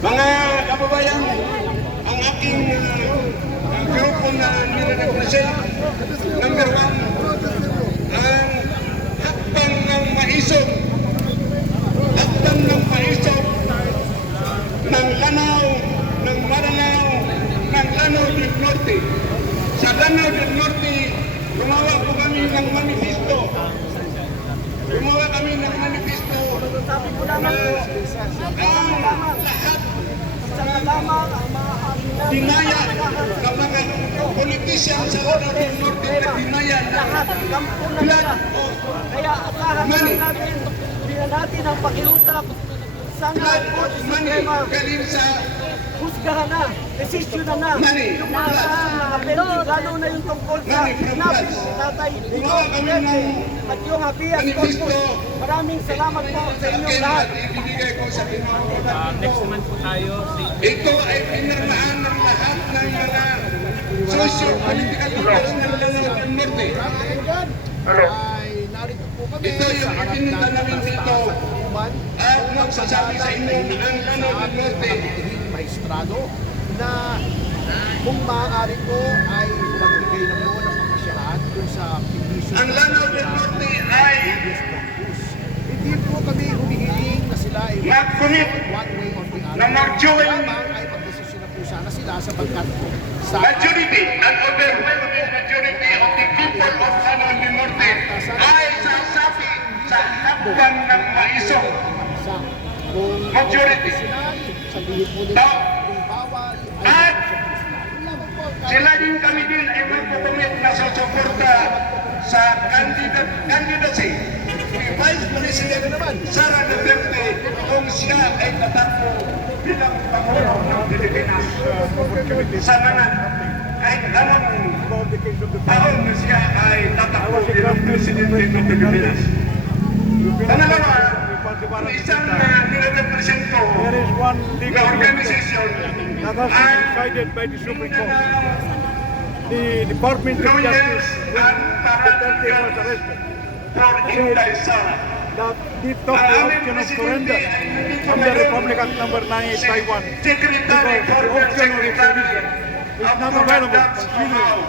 Mga kababayan, ang aking grupo na nire-represent, number 1, ang hakbang ng maisog, ng Lanao, ng Maranao, ng Lanao del Norte. Sa Lanao del Norte, gumawa po kami ng manifesto. Gumawa kami ng manifesto na ang lahat dinaya ng mga politician sa Lanao del Norte na dinaya lahat blood of kaya asahan money. natin, bila natin ang pakiusap sana Blood po of si money Suprema galing sa husgahan na, desisyon na Money yung from mga blood. apelyido, lalo na yung tungkol sa Money from kidnapping blood. ni Tatay Gumawa kami ng at yung habeas manifesto. corpus. Maraming salamat po sa inyong akin lahat. at ibibigay ko sa Pinoy. Next naman po tayo si Ito ay pinirmahan ng lahat ng mga socio-political leaders ng Lanao del Norte. Ay narito po kami Ito yung sa harap ipinunta ng namin dito Tacloban at magsasabi sa inyo na ang Lanao del Norte Maestrado na kung maaari po ay magbigay na po ng pagkasyahan dun sa petition ang Lanao del Norte ay hindi po kami humihiling na sila ay mag-commit one way or the other. na mag-join Lamang ay magdesisyon na po sana sila sapagkat sa majority, an overwhelming majority of the people of Lanao del Norte ay sasabi sa hakbang ng maisog. bansa. Kung Majority. sabihin po nila kung bawal ay At yun lamang po ang sila din kami din ay magpukumit na susuporta sa candidacy ni Vice President Sara Duterte kung siya ay tatakbo bilang Pangulo ng Pilipinas. Sananan kahit anong taon na siya ay tatakbo bilang Presidente ng Pilipinas. Pangalawa, isang nire-represent ko There is one na legal organisasyon that has been decided by the Supreme Court. The Department of lawyers Justice, when and Duterte was arrested, for Inday Sara. that he took the option of surrender under Republic Act number 9851 Secretary, because the former option of Secretary extradition is not available, considering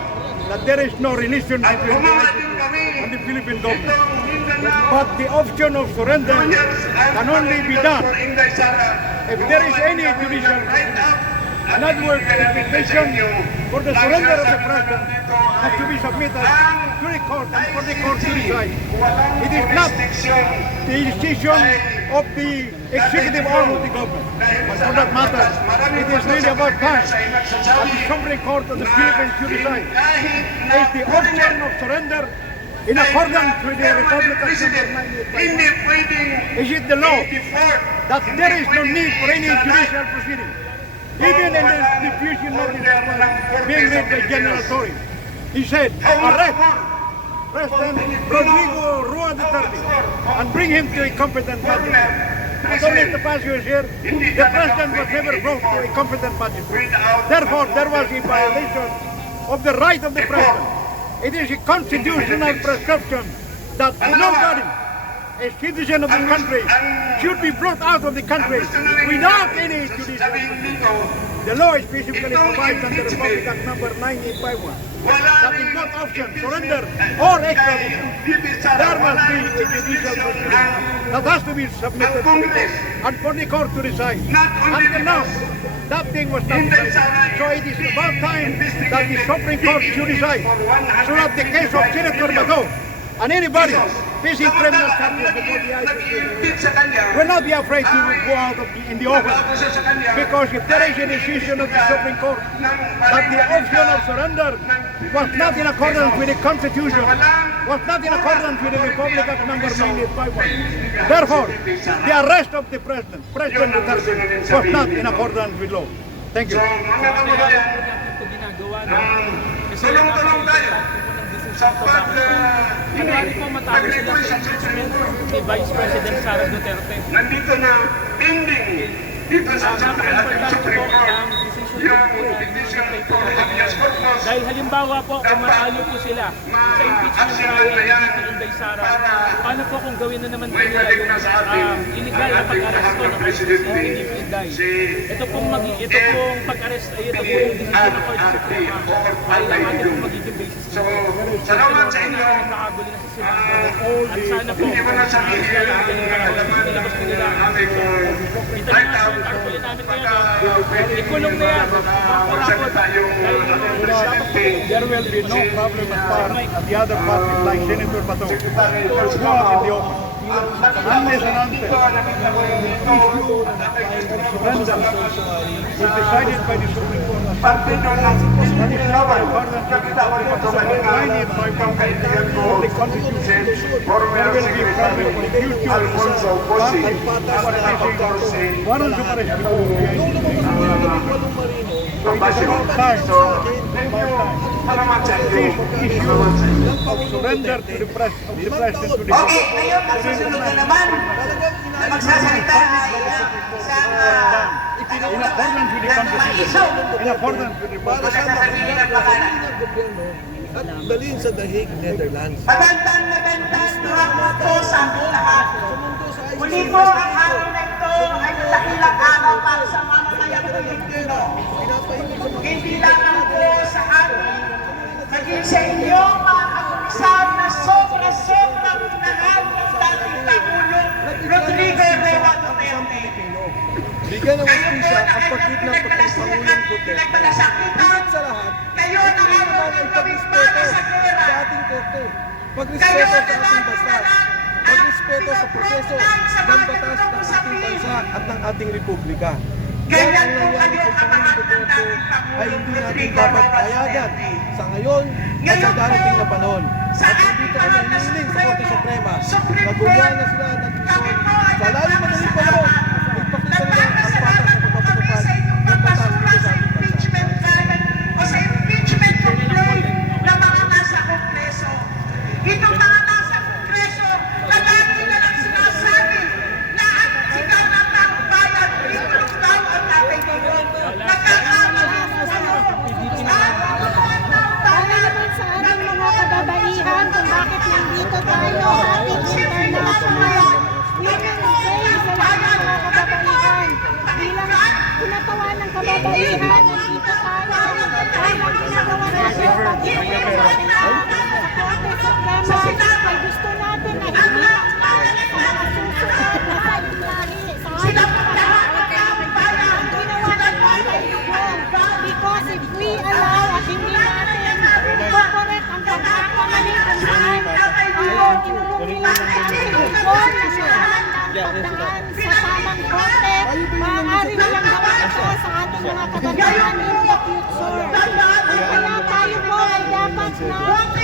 that there is no relation at between the gumawa ICC din kami and the Philippine government. itong Mindanao But the option of surrender lawyers and can only be done for Inday Sara. if there is any judicial Right up. In other words, the petition for the surrender of the president has to be submitted to the court and for the court to decide. It is not the decision of the executive arm of the government. But for that matter, it is really about time that the Supreme Court of the Philippines should decide. Is the option of surrender in accordance with the Republic Act number 98? Hindi pwedeng Is it the law i-default. that there is no need for any judicial proceeding? Even in the diffusion notice that was being read by General Torres, he said, arrest President Rodrigo Roa Duterte and bring him to a competent magistrate. Not only the Pasio is here, the President was never brought to a competent magistrate. Therefore, there was a violation of the right of the President. It is a constitutional prescription that nobody, a citizen of the country, should be brought out of the country without any judicial proceeding. The law specifically provides under Republic Act number 9851 that in both options, surrender or extradition, there must be a judicial proceeding that has to be submitted to the court and for the court to decide. Until now, that thing was not decided. So it is about time that the Supreme Court should decide so that the case of Senator Bato and anybody facing criminal charges before the ICC will not be afraid to go out in the open. Because if there is a decision of the Supreme Court that the option of surrender was not in accordance with the Constitution, was not in accordance with the Republic Act number 9851. Therefore, the arrest of the President Duterte, was not in accordance with law. Thank you. So, mga kababayan, ito ginagawa no? Kasi tulong-tulong tayo sa January po matapos sila sa impeachment ni Vice President Sara Duterte. nandito na pending dito sa Supreme Napaka-importante Supreme po Court ang decision yung po ng petition Supreme for Court. habeas corpus Dahil halimbawa halimbawa po, kung maalo po sila sa impeachment trial ni VP Inday Sara, paano po kung gawin na naman po nila yung illegal na pag-aresto ng ICC ni VP Inday? Ito pong pag-arrest, ito po yung decision ng Court Suprema ay ang ating magiging basis. So, salamat sa inyo. Nakakagulo na sa Senado. At sana po, Hindi ko na sabihin ilabas po nila. Kita nyo nga yung tarpaulin namin ngayon. Ikulong na yan. There will be no problem as far as the other parties like Senator Bato. Go out in the open. Unless and until surrender was decided by the Supreme Court as Partido ng Laban, further nakita ko rin sa provided by the Constitution, there will be a problem in the future. Alfonso Cosi, Warrant of arrest will be So it is about time. So, thank you. Salamat sa inyo. of surrender to the president to the Okay, ngayon ang susunod na naman na magsasalita ay isang in accordance with the Constitution, in accordance with the mula sa sarili ng pangalan. At dalhin sa The Hague, Netherlands. Magandang hapon po sa ating lahat. Muli po ang araw na ito ay dakilang araw para sa mamamayang Pilipino. Hindi lamang po sa amin, maging sa inyo mga kapulisan na sobra-sobrang minahal ng dating Pangulo Rodrigo Roa Duterte. Bigyan ng Kayo po hustisya na ang pagkidnap ng Pangulong Duterte. pinagmalasakitan. Sa lahat, Kayo na ayaw ng gawing para sa gera. sa ating korte. Kayo Pagrespeto sa na ating batas. Pagrespeto sa proseso ng batas ng ating bansa at ng ating republika. Yan Ganyan ang po nangyari kayo kay ang mga Pangulong Duterte dating ay hindi natin Rodrigo dapat Roa payagan Duterte. sa ngayon at sa darating na panahon. Sa At ating nandito kami mahal na hinihiling sa Korte Suprema Supreme na gumawa Court, na sila ng kami desisyon po ay sa lalong madaling panahon. Ipakita nila ang patas nagpapasalamat sa po kami pagpapatupad sa inyong ng batas pagbasura dito sa sa ating bansa. impeachment trial o sa impeachment complaint ng mga nasa Kongreso. Itong mga nasa Kongreso na lagi na lang sinasabi na ang sigaw ng taong bayan, ikulong daw ang ating Panginoon. Nagkakamali po kayo. Para naman sa ating mga kababaihan kung bakit nandito tayo sa ating international Women's Day sa lahat ng mga kababaihan. Bilang kinatawan ng kababaihan, nandito tayo para ginagawa natin pag-ibig sa ating sa Korte Suprema. Ay gusto natin na hindi lang sa mga susunod na sa ilahi sa ating mga kababaihan. Ang ginawa ng Tatay Digong, because if we allow at hindi natin correct ang pagkakamali kung saan tinulong nila ang Tatay Digong na sirahan ng pagdaan sa tamang korte, maaari nilang gawin ito sa ating mga kababayan in the future. Kaya tayo po ay dapat na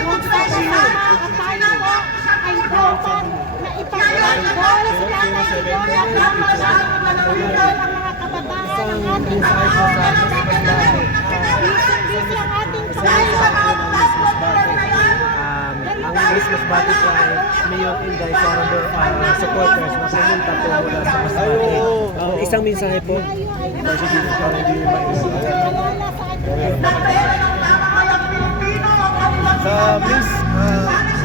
magsasama at tayo po ay dapat na ipagtanggol si Tatay Digong at dapat na ipagtanggol ang mga kabataan ng ating mga busy ang ating Ang Christmas Bati po ay Mayor Inday Sara supporters na pumunta po mula sa Masbate. Isang mensahe po. Sa Miss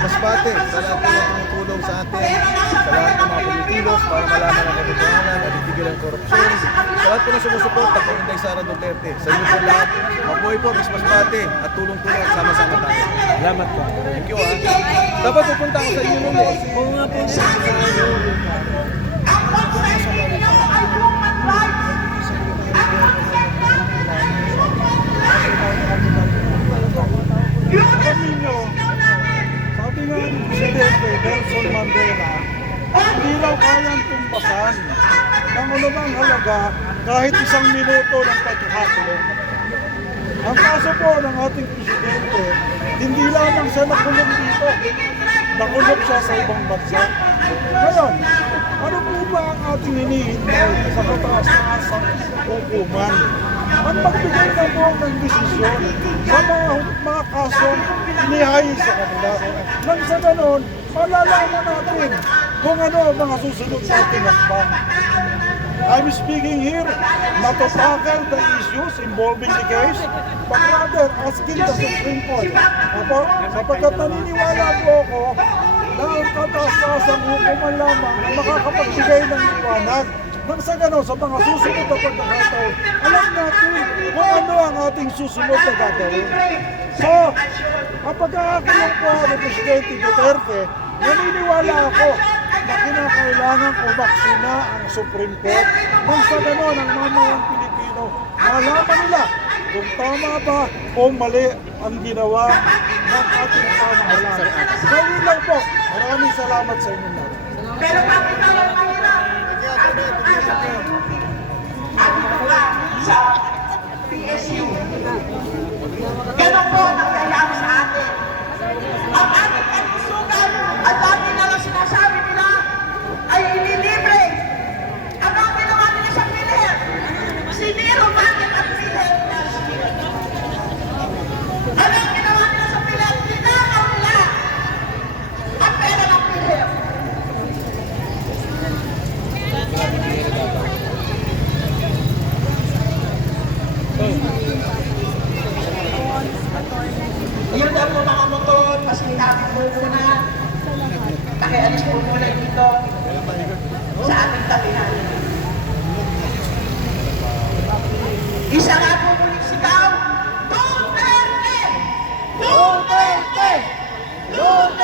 Masbate, sa lahat ng tumutulong sa atin, sa lahat ng mga Pilipinos para malaman ang katotohanan at itigil ang korupsyon, sa lahat po na sumusuporta kay Inday Sara Duterte, sa inyo po lahat, mabuhay po Miss Masbate at tulong-tulong at sama-sama tayo. Salamat po. Thank you Dapat pupunta ako sa inyo nun eh. Oo nga po. Ang bangsa ninyo ay human rights. Ang bangsa namin ay human rights. Yun ang sinisigaw namin. Sabi nga ni Presidente Nelson Mandela, hindi raw kayang tumbasan ng anumang halaga kahit isang minuto ng paghakulong. Ang kaso po ng ating Presidente, hindi lamang siya nakulong dito, nakulong siya sa ibang bansa. Ngayon, ano po ba ang ating hinihintay sa kataas-taasang hukuman? Ang magbigay na po ng desisyon sa mga kasong inihayin sa kanila. Nang sa ganon, malalaman natin kung ano ang mga susunod natin hakbang. I'm speaking here not to tackle the issues involving the case, but rather asking the Supreme Court. Sapagkat naniniwala po ako na ang kataas-taasang hukuman lamang ang makakapagbigay ng liwanag. Nang sa gano'n, sa mga susunod na pagkakataon, alam natin kung ano ang ating susunod na gagawin. So, kapag akakulong po ni Presidente Duterte, naniniwala ako na kinakailangan umaksina ang Supreme Court. Nang sa gano'n, ang mamayang Pilipino, malaman nila kung tama ba o mali ang ginawa ng ating pamahalaan. Gawin lang po. Maraming salamat sa inyo lahat. Pero bakit naman mahirap? Sa PSU. Ganun po ang nangyayari sa atin. Ang ating kalisugan, at dati na lang sinasabi nila, ay ililibre. Ang ating naman nila sa PhilHealth. Siniro bakit ang PhilHealth? Ano ang ginawa nila sa PhilHealth? Tinakaw nila ang pera ng PhilHealth. Yun daw po mga motor, pasilitatin po muna. Pakialis po muna dito sa ating tabihan. Isa nga po muling sigaw, Duterte! Duterte! Duterte!